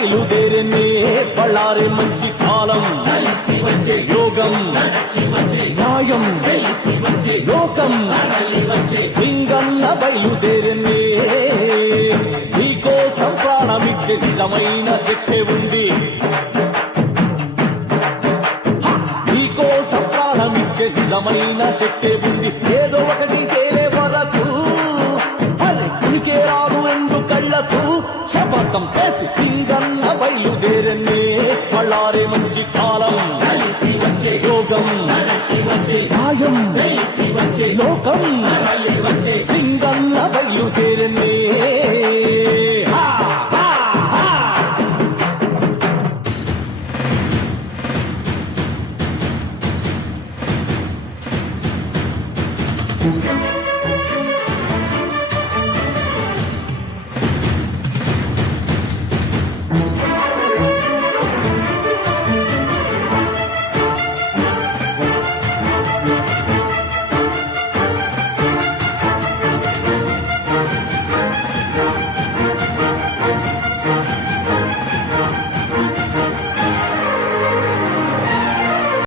బయలుదేరనే బళ్ళారే మంచి కాలం యోగం న్యాయం లోకం సింగన్న బయలుదేరనే నీకోసం ప్రాణమిచ్చే నిజమైన శక్తి ఉంది నీకోసం ప్రాణమిచ్చే నిజమైన శక్తి ఉంది ఏదో ఒకటి తేలే వరకు అరే రాదు ఎందు కళ్ళకు శపథం చేసి సింగన్న బయలుదేరనే బళ్ళారే మంచి కాలం యోగం న్యాయం లోకం